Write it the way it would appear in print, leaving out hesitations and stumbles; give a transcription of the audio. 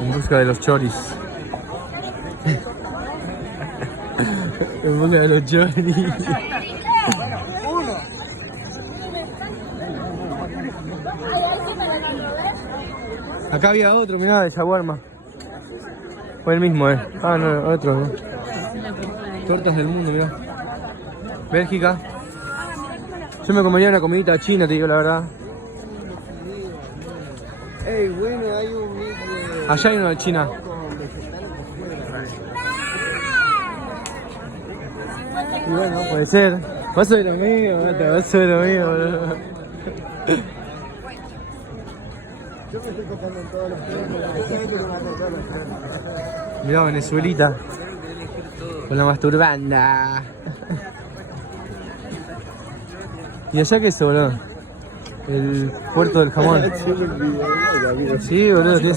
En busca de los choris. En busca de los choris. Acá había otro, mirá, de shawarma. Fue el mismo, Ah, no, otro, ¿no? Tortas del mundo, mirá. Bélgica. Yo me comería una comidita china, te digo la verdad. Ey, bueno, hay un mix de... Allá hay uno de China. Y bueno, puede ser. Vas a ver lo mío, vas a ver lo mío, boludo. Yo me estoy tocando en todos los tiempos. Mirá, Venezuelita. Con la masturbanda. ¿Y allá qué es eso, boludo? El puerto del jamón. Sí, boludo,